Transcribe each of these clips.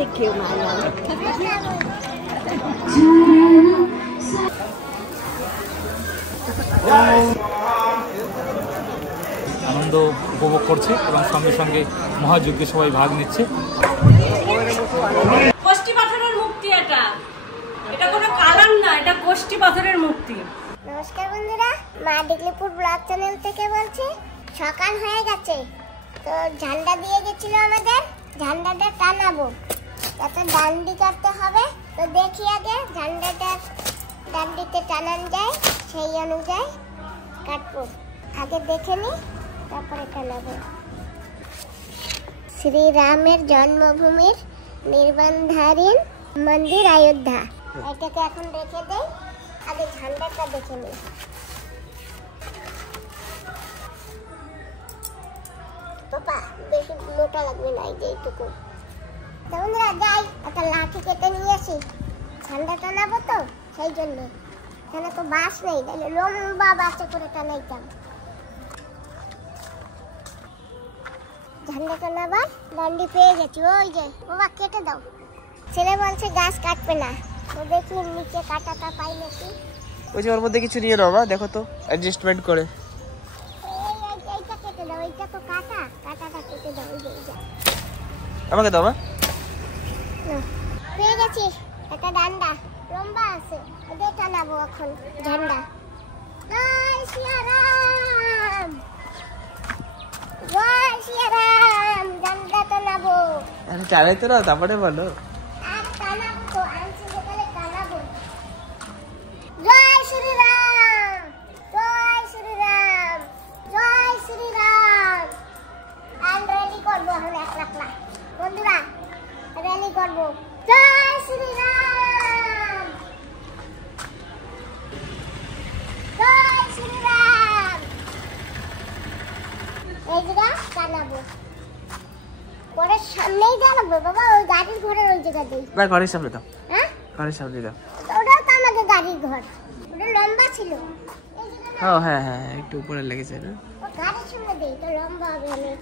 থেকেও মারলাম। আনন্দ উপভোগ করছে এবং সঙ্গে সঙ্গে মহাযজ্ঞে সবাই ভাগ নিচ্ছে। কোষ্ঠী পাথরের মূর্তি, এটা কোনো কালাম না, এটা কোষ্ঠী পাথরের মূর্তি। নমস্কার বন্ধুরা, মা ডিগলিপুর ব্লগ চ্যানেল থেকে বলছি। সকাল হয়ে গেছে, তো ঝান্ডা দিয়ে গেছিল আমাদের, ঝান্ডাটা টানাবো, তাতে ডান্ডি কাটতে হবে। তো দেখি আগে ঝান্ডাটা ডান্ডিতে টানান যায়, সেই অনুযায়ী কাটবো। আগে দেখে নি, তারপরে টানাবো। শ্রীরামের জন্মভূমির নির্বাণধারীন মন্দির অযোধ্যা। এটাকে এখন রেখে দেই, আগে ঝান্ডাটা দেখে নিই। বাবা বেশি মোটা লাগবে না, এই যে এইটুকু। বন্ধুরা যাই, একটা লাঠি কেটে নিয়ে আসি, ঝান্ডা টানাবো তো সেই জন্য। এখানে তো বাঁশ নেই, তাহলে লম্বা বাঁশে করে টানাইতাম। ঝান্ডা টানাবার ডান্ডি পেয়ে গেছি, ওই যে। বাবা কেটে দাও। ছেলে বলছে গাছ কাটবে না, তো দেখি নিচে কাটাটা পাই নাকি। ওই যে ওর মধ্যে কিছু নিয়ে নাও, দেখো তো অ্যাডজাস্টমেন্ট করে। এইটা কেটে দাও, এইটা তো কাটাটা কেটে দাও। এই যে আমাকে দাও। পেয়ে গেছি একটা ডান্ডা, লম্বা আছে, এটা টানাবো এখন ঝান্ডা। জয় শ্রীরাম, জয় শ্রীরাম। ঝান্ডা টানাবো। আরে চালাই তো না, তারপরে বলো। আর টানাবো তো, আনছি যেখানে টানাবো। জয় শ্রীরাম, জয় শ্রীরাম, জয় শ্রীরাম। আর রেডি করবো এখন একলা বন্ধুরা, রেডি করবো। জয় শ্রীরাম, জয় শ্রীরাম। এই জায়গা টানাবো, পরে সামনেই দাঁড়াবো। বাবা ওই গাড়ির ঘরের ওই জায়গা দিই। ঘরের সামনে দাও। হ্যাঁ, ঘরের সামনে দাও। ওটাও তো আমাদের গাড়ির ঘর, ওটা লম্বা ছিল। ও হ্যাঁ হ্যাঁ, একটু উপরে লেগেছে না। ও গাড়ির সামনে দিই তো লম্বা হবে অনেক।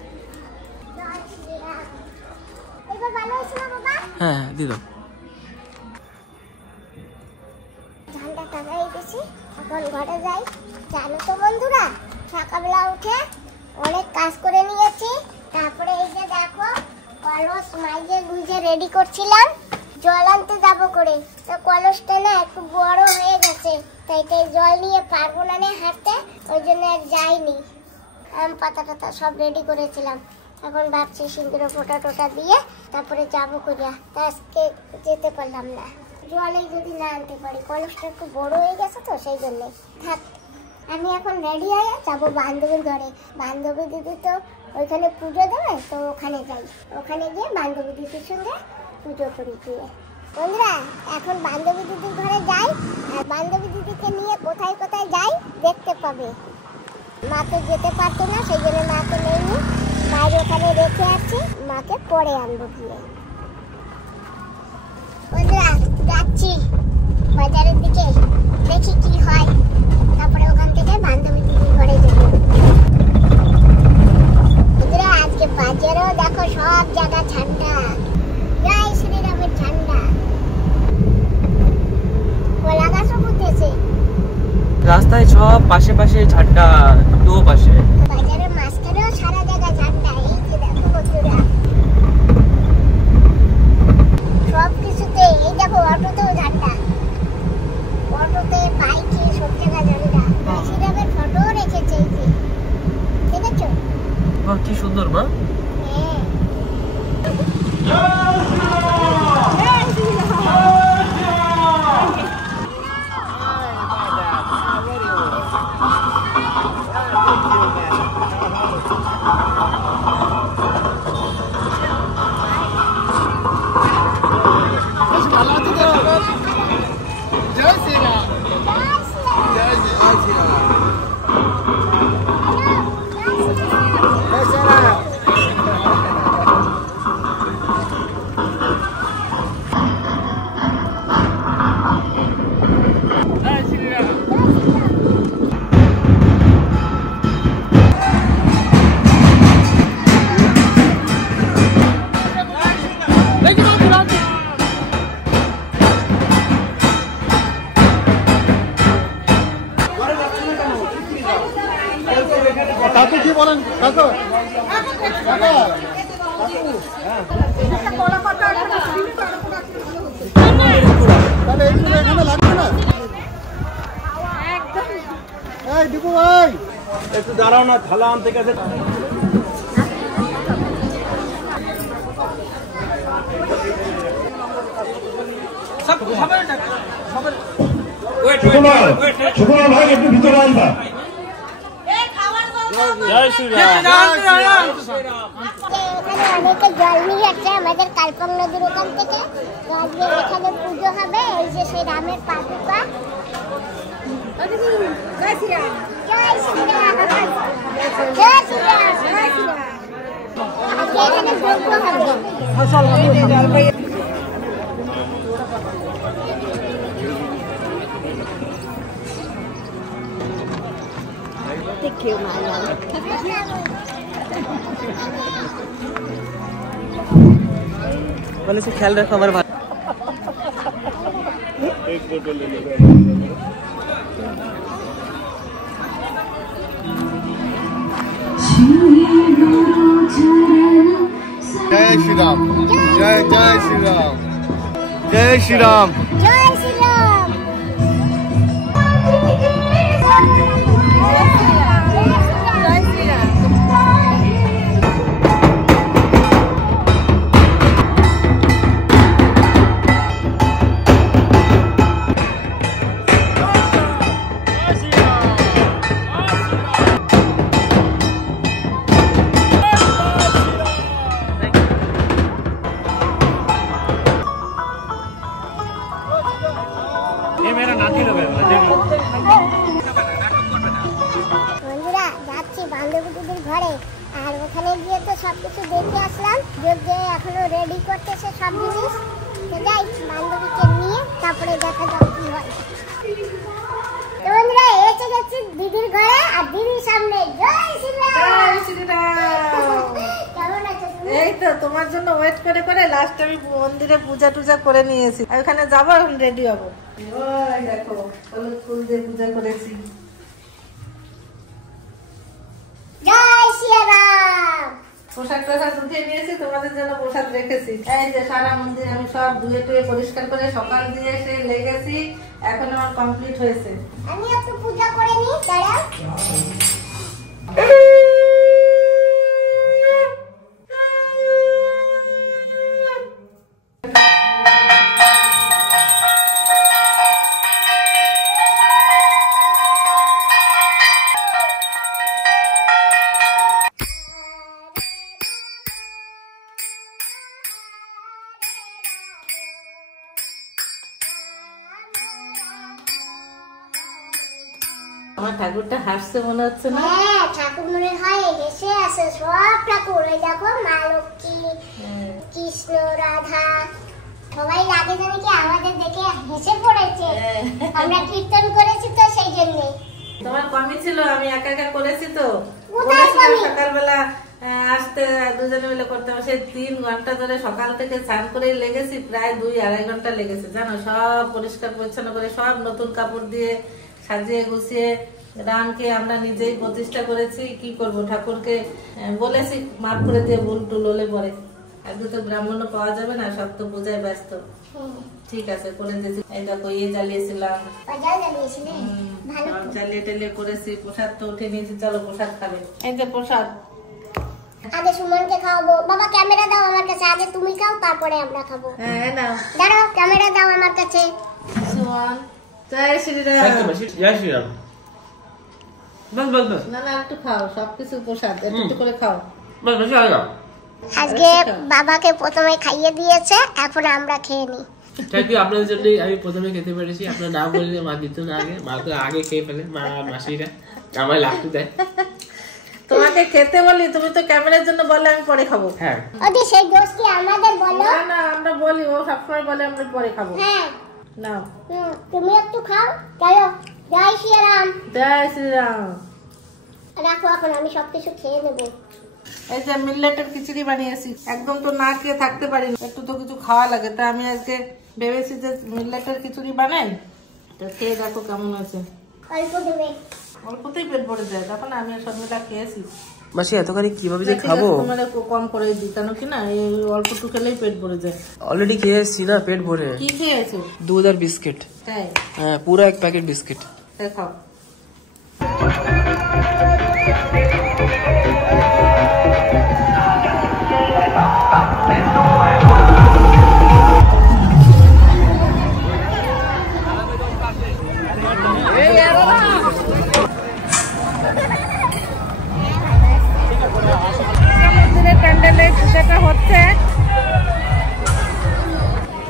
জয় শ্রীরাম। এবার ভালো হয়েছে না বাবা? হ্যাঁ হ্যাঁ, দিয়ে দাও। ঝান্ডা টাঙাই দিছি, এখন ঘরে যাই। জানো তো বন্ধুরা, সকালবেলা উঠে অনেক কাজ করে নিয়েছি। তারপরে এই যে দেখো, কলস মাইজে গুজে রেডি করছিলাম জল আনতে যাবো করে। তো কলসটা না একটু বড় হয়ে গেছে, তাই জল নিয়ে পারবো না হাঁটতে, ওই জন্য আর যাইনি। আম পাতা টাতা সব রেডি করেছিলাম। এখন ভাবছি সিঁদুর ফোঁটা টোটা দিয়ে তারপরে যাবো করিয়া। তা আজকে যেতে পারলাম না, জলেই যদি না আনতে পারি। কলসটা একটু বড় হয়ে গেছে তো সেই জন্য। থাক, আমি এখন রেডি হয়ে যাবো বান্ধবীর ঘরে। বান্ধবী দিদি তো ওইখানে পুজো দেবে, তো ওখানে যাই। ওখানে গিয়ে বান্ধবী দিদির সঙ্গে পুজো করি গিয়ে। বন্ধুরা এখন বান্ধবী দিদির ঘরে যাই, আর বান্ধবী দিদিকে নিয়ে কোথায় কোথায় যাই দেখতে পাবে। মা তো যেতে পারতো না, সেই জন্য মাকে নেইনি, বাইরে ওখানে রেখে আছি। মাকে পরে আনবো গিয়ে। বন্ধুরা যাচ্ছি বাজারের দিকে, দেখি কি হয়, তারপরে ওখান থেকে বান্ধবী দিদির ঘরে যাবো। বন্ধুরা আজকে বাজারেও দেখো সব জায়গা ঠান্ডা, জয় শ্রীরামের ঠান্ডা। কলা গাছও ফুটেছে রাস্তায়, সব পাশে পাশে ঝান্ডা, দু পাশে। বাজারের মাঝখানেও সারা জায়গা ঝান্ডা। এই যে দেখো বন্ধুরা, সব কিছুতে। এই দেখো অটোতেও ঝান্ডা, অটোতে বাইকে সব জায়গা ঝান্ডা। শ্রীরামের ফটো রেখেছে, এই যে দেখেছো? বাহ কি সুন্দর মা। হ্যাঁ, একটু দাঁড়াও না, থালা আনতে গেছে। সুকুমার ভাই একটু ভিতরে আসবা। জয় শ্রীরাম। অনেকে জল নিয়ে যাচ্ছে আমাদের কালপং নদীর ওখান থেকে। আজকে এখানে পুজো হবে, এই যে সেই রামের পাদুকা। জয় শ্রীরাম, জয় শ্রীরাম, জয় শ্রীরাম, জয় শ্রীরাম। আজকে এখানে যজ্ঞ হবে। মানে সে খেয়াল রাখো আমার ভাই। জয় শ্রীরাম, জয় জয় শ্রীরাম, জয় শ্রীরাম, জয় শ্রীরাম। বন্ধুরা যাচ্ছি বান্ধবী দিদির ঘরে, আর ওখানে গিয়ে তো সবকিছু দেখে আসলাম। যজ্ঞে এখনো রেডি করতেছে সব জিনিস। তো যাই বান্ধবীকে নিয়ে, তারপরে দেখা যাবে কি হয়। তো বন্ধুরা এসে গেছি দিদির ঘরে, আর দিদির সামনে জয় শ্রীরাম। জয় শ্রীরাম। কেমন আছো তুমি? এই তো তোমার জন্য ওয়েট করে করে লাস্ট আমি মন্দিরে পূজা টুজা করে নিয়েছি। ওখানে যাবো, এখন রেডি হবো। ওই দেখো হলুদ ফুল দিয়ে পূজা করেছি। জয় শ্রীরাম। পোশাক টোশাক উঠিয়ে নিয়েছি, তোমাদের জন্য প্রসাদ রেখেছি। এই যে সারা মন্দির আমি সব ধুয়ে টুয়ে পরিষ্কার করে সকাল দিয়ে এসে লেগেছি, এখন আমার কমপ্লিট হয়েছে। আমি একটু পূজা করে নিই, দাঁড়াও। আমার ঠাকুরটা হাসছে মনে হচ্ছে না? হ্যাঁ, ঠাকুর মনে হয় হেসে আছে। সব ঠাকুর, ওই দেখো মা লক্ষ্মী, কৃষ্ণ, রাধা, সবাই লাগে জানি কি আমাদের দেখে হেসে পড়েছে। আমরা কীর্তন করেছি তো সেই জন্য। তোমার কমই ছিল, আমি একা একা করেছি তো। কোথায় কমি? সকালবেলা আসতে দুজনে মিলে করতে হবে। সেই 3 ঘন্টা ধরে সকাল থেকে স্নান করেই লেগেছি, প্রায় 2-2.5 ঘন্টা লেগেছে জানো। সব পরিষ্কার পরিচ্ছন্ন করে সব নতুন কাপড় দিয়ে সাজিয়ে গুছিয়ে রামকে আমরা নিজেই প্রতিষ্ঠা করেছি। কি করব, ঠাকুরকে বলেছি মাফ করে দিয়ে ভুল টুল হলে পরে। আজকে তো ব্রাহ্মণ পাওয়া যাবে না, সব তো পূজায় ব্যস্ত। ঠিক আছে, করে দিয়েছি। এই দেখো ইয়ে জ্বালিয়েছিলাম, জ্বালিয়ে টেলিয়ে করেছি। প্রসাদ তো উঠে নিয়েছি, চলো প্রসাদ খাবে। এই যে প্রসাদ। আগে সুমনকে খাওয়াবো। বাবা ক্যামেরা দাও আমার কাছে, আগে তুমি খাও তারপরে আমরা খাবো। হ্যাঁ না, দাঁড়াও, ক্যামেরা দাও আমার কাছে। সুমন জয় শ্রীরাম। জয় শ্রীরাম। বাস বাস বাস, না না একটু খাও, সবকিছু প্রসাদ একটু একটু করে খাও। বাস বাস হয়ে গেল। আজকে বাবাকে প্রথমে খাইয়ে দিয়েছে, এখন আমরা খেয়ে নিই। থ্যাংক ইউ, আপনাদের জন্য আমি প্রথমে খেতে পেরেছি। আপনার না বললে মা দিত না, আগে মা তো আগে খেয়ে ফেলে, মা মাসিরা আমার লাস্টে দেয়। তোমাকে খেতে বলি, তুমি তো ক্যামেরার জন্য বলে আমি পরে খাবো। হ্যাঁ, ওদি সেই দোষ কি আমাদের বলো? না না আমরা বলি, ও সবসময় বলে আমরা পরে খাবো। হ্যাঁ, নাও তুমি একটু খাও। চলো, জয় শ্রীরাম। জয় শ্রীরাম। রাখো, এখন আমি সবকিছু খেয়ে নেবো। এই যে মিলেটের খিচুড়ি বানিয়েছি, একদম তো না খেয়ে থাকতে পারি না, একটু তো কিছু খাওয়া লাগে। তা আমি আজকে ভেবেছি যে মিলেটের খিচুড়ি বানাই, তো খেয়ে দেখো কেমন আছে। অল্প দেবে। অল্পতেই পেট ভরে যায়, দেখো না আমি আর শর্মিলা খেয়েছি। মাসি এতখানি কিভাবে যে খাবো? তোমার কম করে দিই, কেন কি না এই অল্প একটু খেলেই পেট ভরে যায়। অলরেডি খেয়ে এসছি না পেট ভরে। কি খেয়েছো? দুধ আর বিস্কিট। তাই? হ্যাঁ পুরো এক প্যাকেট বিস্কিট। তাই খাও। প্যান্ডেলে পূজাটা হচ্ছে।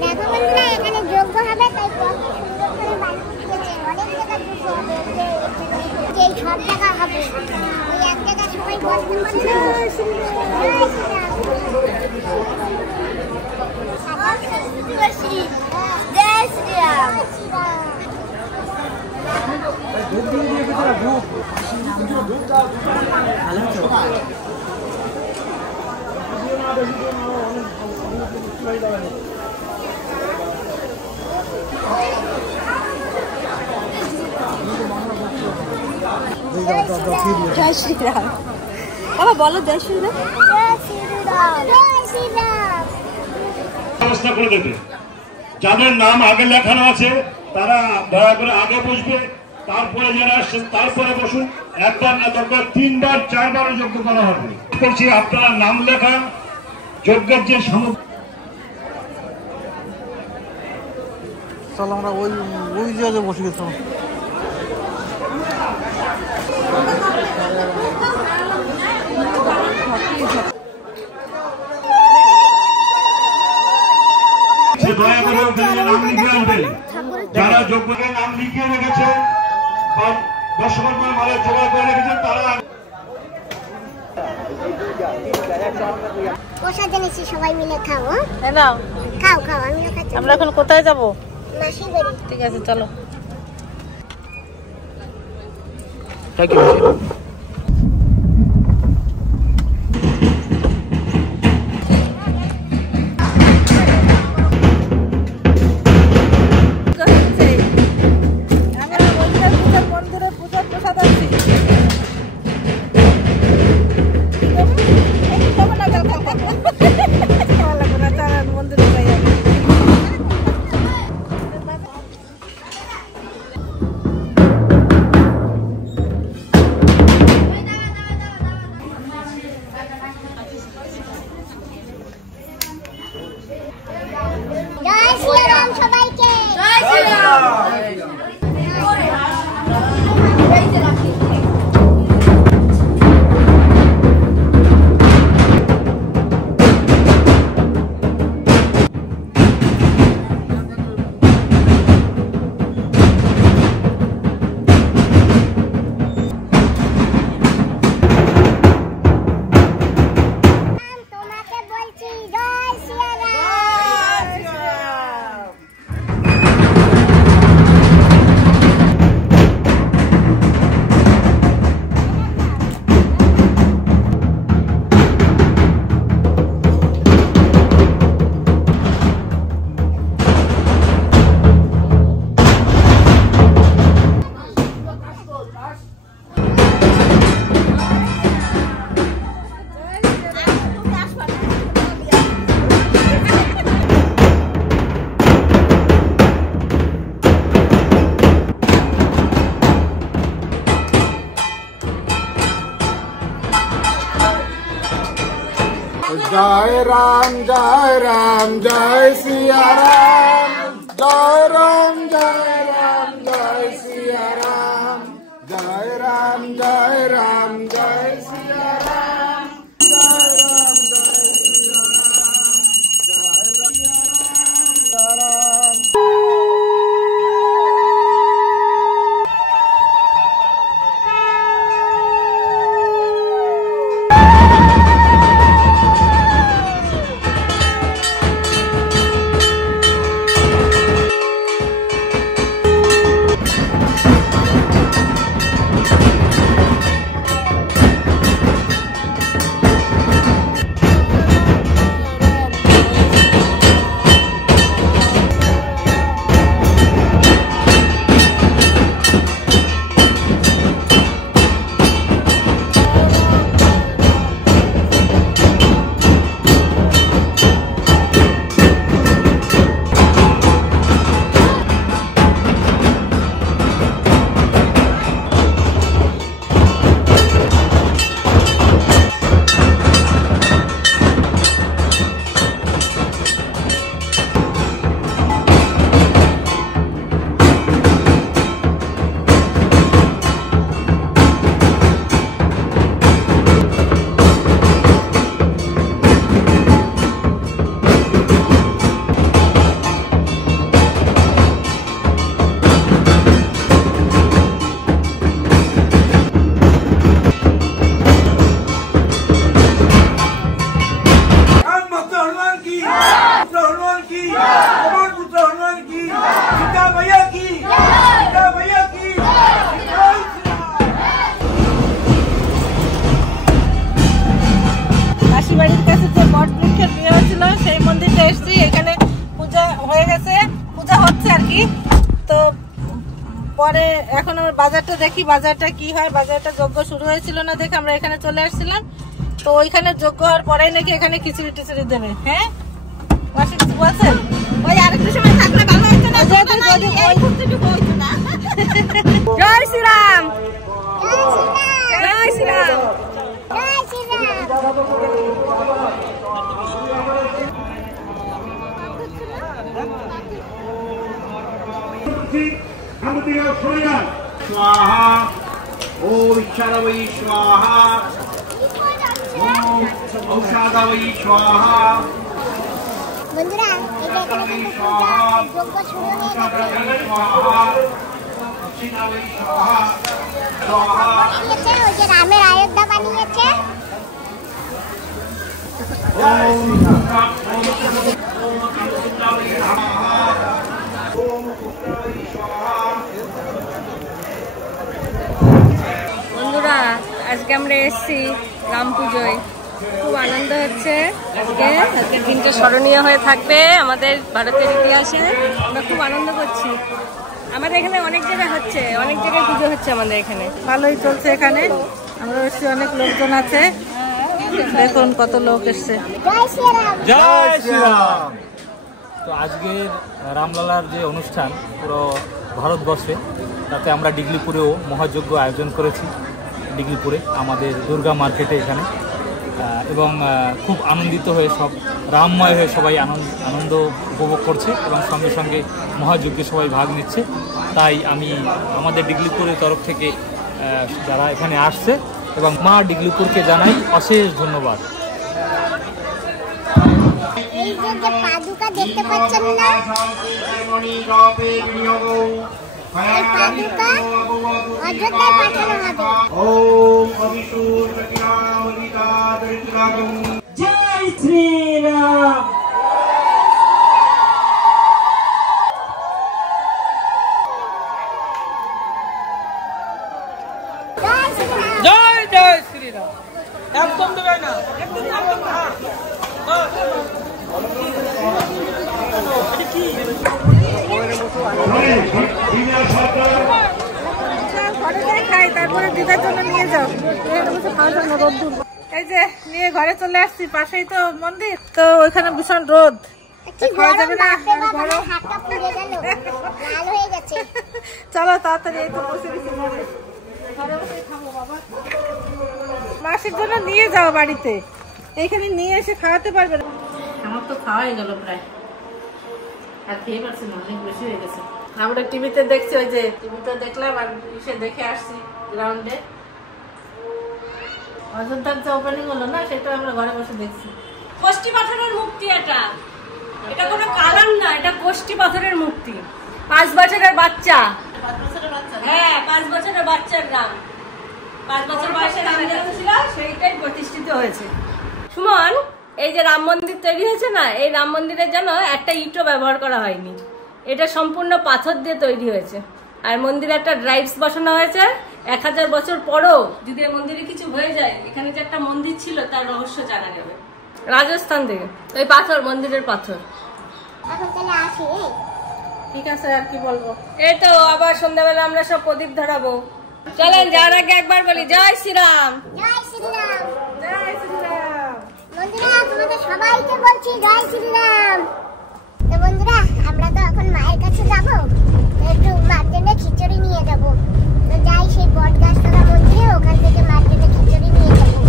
দেখো বন্ধুরা এখানে যজ্ঞ হবে, তাই কত সুন্দর করে বানিয়েছে। অনেক জায়গা যজ্ঞ হবে, যে সব জায়গা হবে ওই এক জায়গা সবাই বসতে পারবে। জয় শ্রীরাম। জয় শ্রীরাম। বাবা বলো জয় শ্রীরাম। জয় শ্রীরাম। জয় শ্রীরাম। ব্যবস্থা করে দেবে। যাদের নাম আগে লেখানো আছে তারা দয়া করে আগে বসবে, তারপরে যারা আসছেন তারপরে বসুন। একবার না দরকার 3 বার 4 বারও যজ্ঞ করা হবে। বলছি আপনারা নাম লেখান, যজ্ঞের যে সামগ্রী। চল আমরা ওই জায়গায় বসে গেছিলাম। দয়া করে ওখানে নাম লিখে আনবেন। যারা যোগ্যদের নাম লিখিয়ে রেখেছে বা দর্শকর্মার মালে জোগাড় করে রেখেছে তারা প্রসাদ এনেছি, সবাই মিলে খাও। নাও খাও খাও, আমিও খাচ্ছি। আমরা এখন কোথায় যাবো? মাসির বাড়ি। ঠিক আছে চলো। Thank you. মন্দিরে পূজার প্রসাদ আনছি। মন্দিরে যাই আমি। জয় শ্রীরাম সবাইকে। জয় শ্রীরাম। তোমাকে বলছি জয় শ্রীরাম। जय राम जय सिया राम। जय राम जय सिया राम। जय राम जय सिया राम। जय राम जय सिया राम। जय राम। পরে এখন আমরা বাজারটা দেখি, বাজারটা কি হয়। বাজারটা যজ্ঞ শুরু হয়েছিল না দেখে আমরা এখানে চলে আসছিলাম। তো ওইখানে যজ্ঞ হওয়ার পরেই নাকি এখানে খিচুড়ি টিচুড়ি দেবে। হ্যাঁ মাসি কিছু বলছেন? ওই আরেকটু সময় থাকলে ভালো হতো না। জয় শ্রীরাম, জয় শ্রীরাম, জয় শ্রীরাম। स्वाहा ओम इच्छादवै स्वाहा ओम औषादवै स्वाहा। বন্ধুরা এটা এখানে যজ্ঞ শুরু হয়ে গেছে। ওই যে রামের অযোধ্যা বানিয়েছে। বন্ধুরা আজকে আমরা এসেছি রাম পুজোয়, খুব আনন্দ হচ্ছে। আজকের দিনটা স্মরণীয় হয়ে থাকবে আমাদের ভারতের ইতিহাসে। আমরা খুব আনন্দ করছি। আমাদের এখানে অনেক জায়গায় হচ্ছে, অনেক জায়গায় পুজো হচ্ছে আমাদের এখানে। ভালোই চলছে এখানে। আমরা এসছি, অনেক লোকজন আছে। দেখুন কত লোক এসছে। জয় শ্রীরাম। জয় শ্রীরাম। তো আজকের রামলালার যে অনুষ্ঠান পুরো ভারতবর্ষে, তাতে আমরা ডিগলিপুরেও মহাযজ্ঞ আয়োজন করেছি। ডিগলিপুরে আমাদের দুর্গা মার্কেটে এখানে, এবং খুব আনন্দিত হয়ে সব রামময় হয়ে সবাই আনন্দ উপভোগ করছে এবং সঙ্গে সঙ্গে মহাযজ্ঞে সবাই ভাগ নিচ্ছে। তাই আমি আমাদের ডিগলিপুরের তরফ থেকে যারা এখানে আসছে এবং মা ডিগলিপুরকে জানাই অশেষ ধন্যবাদ। এই যে পাদুকা দেখতে পাচ্ছেন না, এই পাদুকা অযোধ্যায় পাঠানো হবে। ओम अभिषेक चक्रामलिका दरिद्रागम। जय श्री राम। জয় জয় শ্রীরাম। একদম দেবে না, একদম ঘরে খাই, তারপরে দিদার জন্য নিয়ে যাও। এই যে নিয়ে ঘরে চলে আসছি, পাশেই তো মন্দির, তো ওইখানে ভীষণ রোদ, খাওয়া যাবে না। হাতটা পুড়ে গেল, লাল হয়ে গেছে। চলো তাড়াতাড়ি, এই তো বসে গেছি ঘরে। মাসির জন্য নিয়ে যাও বাড়িতে, এইখানে নিয়ে এসে খাওয়াতে পারবে না। আমার তো খাওয়াই গেল প্রায়, আর খেয়ে পারছি না, অনেক বেশি হয়ে গেছে। আমরা টিভিতে দেখছি, ওই যে টিভিতে দেখলাম আর এসে দেখে আসছি গ্রাউন্ডে। অযোধ্যার যে ওপেনিং হলো না, সেটা আমরা ঘরে বসে দেখছি। কোষ্ঠী পাথরের মূর্তি এটা, এটা কোনো কালার না, এটা কোষ্ঠী পাথরের মূর্তি। 5 বছরের বাচ্চা, 5 বছরের বাচ্চা। হ্যাঁ 5 বছরের বাচ্চার রাম, 5 বছর বয়সে রাম ছিল, সেইটাই প্রতিষ্ঠিত হয়েছে। সুমন, এই যে রাম মন্দির তৈরি হয়েছে না, এই রাম মন্দিরের জন্য একটা ইটও ব্যবহার করা হয়নি, এটা সম্পূর্ণ পাথর দিয়ে তৈরি হয়েছে। আর মন্দিরে একটা ড্রাইভস বসানো হয়েছে। 1000 বছর পরও যদি এই মন্দিরে কিছু হয়ে যায়, এখানে যে একটা মন্দির ছিল তার রহস্য জানা যাবে। রাজস্থান থেকে ওই পাথর, মন্দিরের পাথর। এখন তাহলে আসি। ঠিক আছে, আর কি বলবো। এই তো আবার সন্ধ্যাবেলা আমরা সব প্রদীপ ধরাবো। চলেন যার আগে একবার বলি জয় শ্রীরাম। জয় শ্রীরাম। জয় শ্রীরাম। বন্ধুরা তোমাদের সবাইকে বলছি জয় শ্রীরাম। তো বন্ধুরা আমরা তো এখন মায়ের কাছে যাবো, একটু মার জন্য খিচুড়ি নিয়ে যাবো। তো যাই সেই বট গাছতলা মন্দিরে, ওখান থেকে মার জন্য খিচুড়ি নিয়ে যাবো।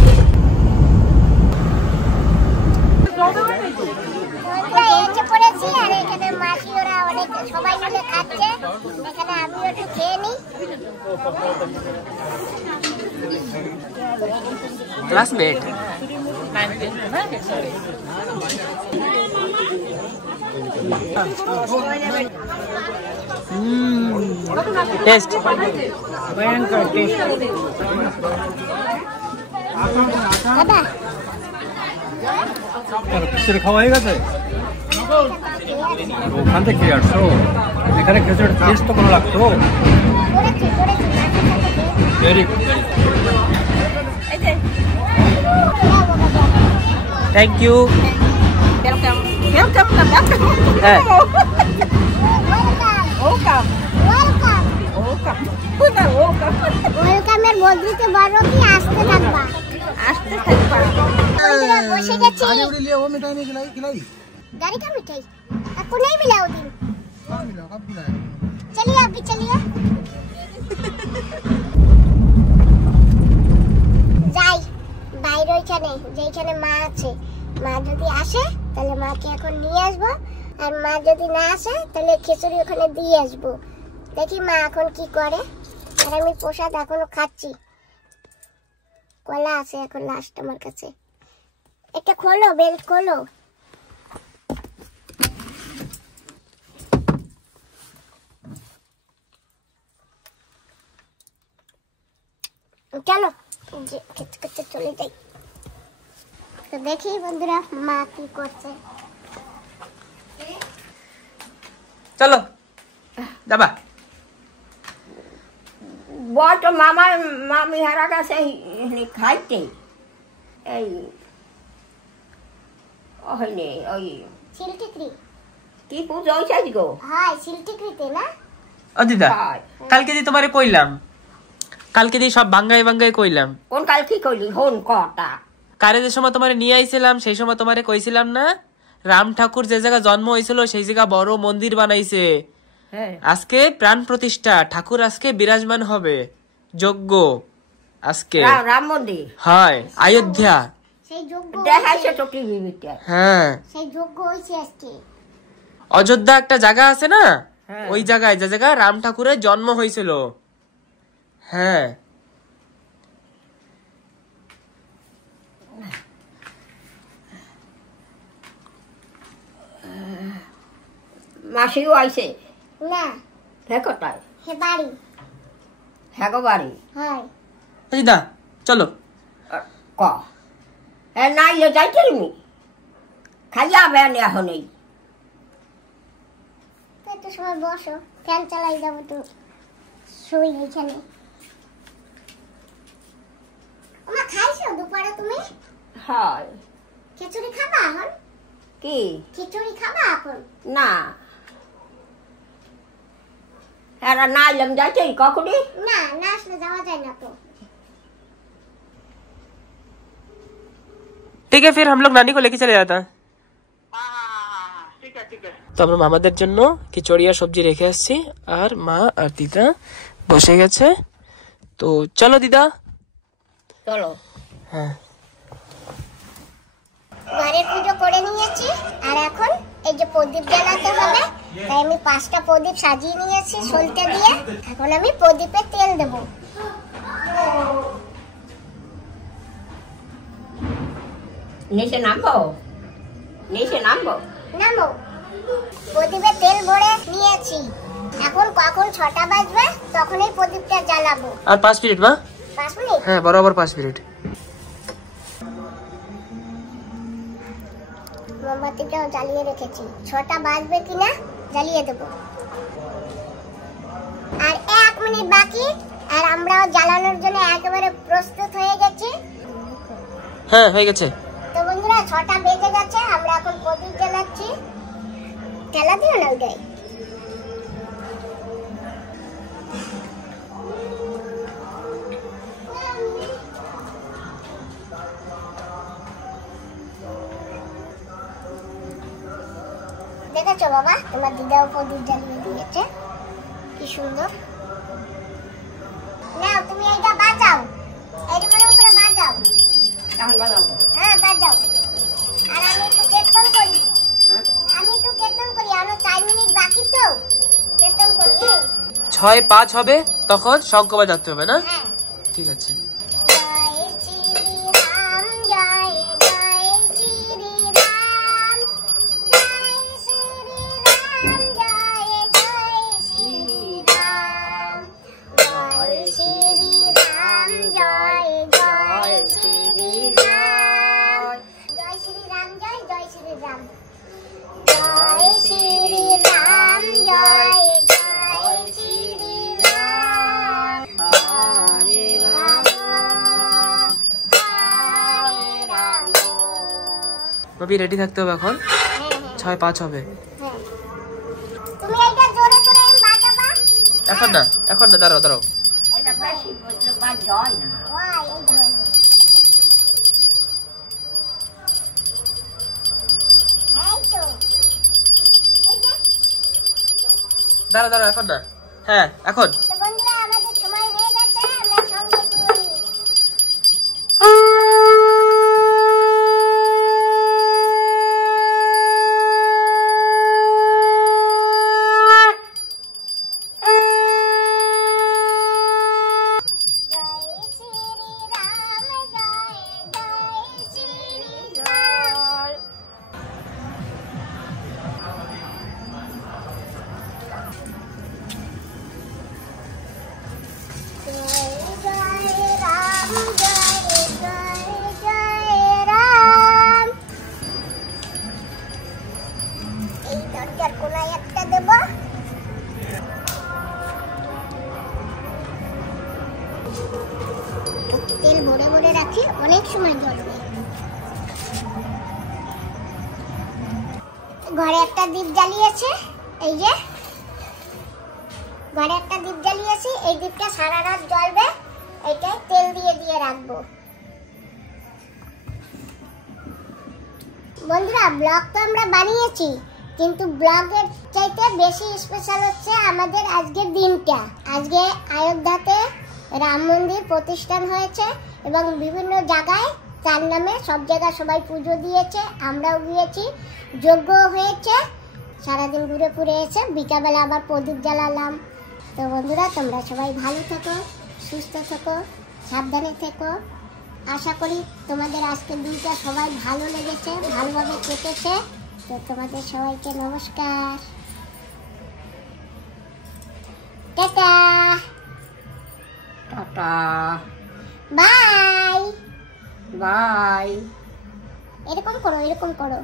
বন্ধুরা এসে পড়েছি, আর এখানে মাসি ওরা অনেক সবাই মিলে খাচ্ছে। এখানে আমিও একটু খেয়ে নিই। ক্লাসমেট টেস্ট ভয়ঙ্কর টেস্ট। দাদা খিচুড়ি খাওয়া হয়ে গেছে? ওখান থেকে আসছো, এখানে খিচুড়ি টেস্ট তো কোনো লাগতো। করেছি করেছি ভেরি থ্যাংক ইউ। ওয়েলকাম না, হ্যাঁ ওয়েলকাম ওয়েলকাম ওয়েলকাম। ওয়েলকাম। ওয়েলকামের বদলিতে বড় কি আসতে থাকবা বন্ধুরা বসে গেছি गाड़ी का मिठाई आपको नहीं मिला वो दिन चलिए आप भी चलिए যাই বাইরে ওইখানে যেখানে মা আছে মা যদি আসে তাহলে মাকে এখন নিয়ে আসবো আর মা যদি না আসে তাহলে খিচুড়ি ওখানে দিয়ে আসবো দেখি মা এখন কি করে আর আমি প্রসাদ এখনো খাচ্ছি কলা আছে এখন লাস্ট আমার কাছে একটা খোলো বেল্ট খোলো চলো খেতে চলে যাই তো দেখি বন্ধুরা মা কি করছে চলো যাবা বট মামার মামি হারা কাছে খাইতে এই হয়নি ওই শিলটিকরি কি পুজো হয়েছে গো হ্যাঁ শিলটিকরিতে না ও দিদা কালকে দিয়ে তোমারে কইলাম কালকে দিয়ে সব বাঙ্গাই বাঙ্গাই কইলাম কোন কাল কি কইলি হন কটা কারে যে সময় তোমারে নিয়ে আইছিলাম সেই সময় তোমারে কইছিলাম না রাম ঠাকুর যে জায়গা জন্ম হয়েছিল সেই জায়গা বড় মন্দির বানাইছে আজকে প্রাণ প্রতিষ্ঠা ঠাকুর আজকে বিরাজমান হবে যজ্ঞ আজকে রাম মন্দির হয় অযোধ্যা সেই যজ্ঞ দেখাইছে তো টিভিতে হ্যাঁ সেই যজ্ঞ হইছে আজকে অযোধ্যা একটা জায়গা আছে না ওই জায়গায় যে জায়গা রাম ঠাকুরের জন্ম হয়েছিল হ্যাঁ মাসিও আইছে না হ্যাঁ কোথায় হে বাড়ি হ্যাঁ গো বাড়ি হয় দিদা চলো ক হ্যাঁ নাই যাইতে নি খালি আবে না এখন এই একটু সময় বসো ফ্যান চালাই যাবো তো শুই এখানে ওমা খাইছো দুপুরে তুমি হয় খিচুড়ি খাবা এখন কি খিচুড়ি খাবা এখন না এরা না এলাম যাইতে কখনই না না আসলে যাওয়া যায় না তো ठीक है फिर हम लोग नानी को लेके चले जाता তো আমরা মামাদের জন্য খিচুড়ি আর সবজি রেখে আসছি আর মা আর দিদা বসে গেছে তো চলো দিদা চলো হ্যাঁ ঘরের পুজো করে নিয়েছি আর এখন এই যে প্রদীপ জ্বালাতে হবে তাই আমি 5টা প্রদীপ সাজিয়ে নিয়েছি সলতে দিয়ে এখন আমি প্রদীপে তেল দেব নিচে নামবো নামো প্রদীপে তেল ভরে নিয়েছি এখন কখন 6টা বাজবে তখনই প্রদীপটা জ্বালাবো আর 5 মিনিট মা 5 মিনিট হ্যাঁ বরাবর 5 মিনিট মোমবাতিটাও জ্বালিয়ে রেখেছি 6টা বাজবে কিনা জ্বালিয়ে দেব আর 1 মিনিট বাকি আর আমরাও জ্বালানোর জন্য একেবারে প্রস্তুত হয়ে গেছি হ্যাঁ হয়ে গেছে তো বন্ধুরা 6টা বেজে গেছে আমরা এখন প্রদীপ জ্বালাচ্ছি জ্বালা দিও না ওটাই দেখেছো বাবা তোমার দিদাও প্রদীপ জ্বালিয়ে দিয়েছে কি সুন্দর নাও তুমি এইটা বাজাও এর উপরে বাজাও তাহলে বাজাবো হ্যাঁ বাজাও আর আমি একটু কীর্তন করি আরো 4 মিনিট বাকি তো কীর্তন করি 6-5 হবে তখন শঙ্খ বাজাতে হবে না হ্যাঁ ঠিক আছে জয় শ্রী রাম জয় জয় শ্রী রাম জয় শ্রী রাম জয় জয় শ্রী রাম জয় শ্রী রাম জয় জয় শ্রী রাম জয় শ্রী রাম জয় জয় শ্রী রাম জয় শ্রী রাম জয় জয় শ্রী রাম হরে রাম হরে রাম ভাবি রেডি থাকতে হবে এখন 6-5 হবে তুমি এইটা জোরে জোরে বাজাবা এখন না, এখন না, দাঁড়াও দাঁড়াও। এটা বেশি বুঝলে বা জয় না। ওই এই ধরো। এই তো। এই যে। দাঁড়াও দাঁড়াও, এখন না। হ্যাঁ এখন। তো বন্ধুরা আমাদের সময় হয়ে গেছে, আমরা সঙ্গে তুলি। তেল ভরে ভরে রাখি, অনেক সময় ধরবে। ঘরে একটা দীপ জ্বালিয়েছে, এই যে ঘরে একটা দীপ জ্বালিয়েছি, এই দীপটা সারা রাত জ্বলবে। এইটাই তেল দিয়ে দিয়ে রাখবো। বন্ধুরা ব্লগ তো আমরা বানিয়েছি, কিন্তু ব্লগের চাইতে বেশি স্পেশাল হচ্ছে আমাদের আজকের দিনটা। আজকে অযোধ্যাতে রাম মন্দির প্রতিষ্ঠান হয়েছে এবং বিভিন্ন জায়গায় তার নামে সব জায়গায় সবাই পুজো দিয়েছে, আমরাও গিয়েছি, যজ্ঞ হয়েছে, সারাদিন ঘুরে ঘুরে এসে বিকালবেলা আবার প্রদীপ জ্বালালাম। তো বন্ধুরা তোমরা সবাই ভালো থেকো, সুস্থ থেকো, সাবধানে থেকো। আশা করি তোমাদের আজকের দিনটা সবাই ভালো লেগেছে, ভালোভাবে কেটেছে। তো তোমাদের সবাইকে নমস্কার, টাটা, টাটা, বাই বাই। এরকম করো, এরকম করো।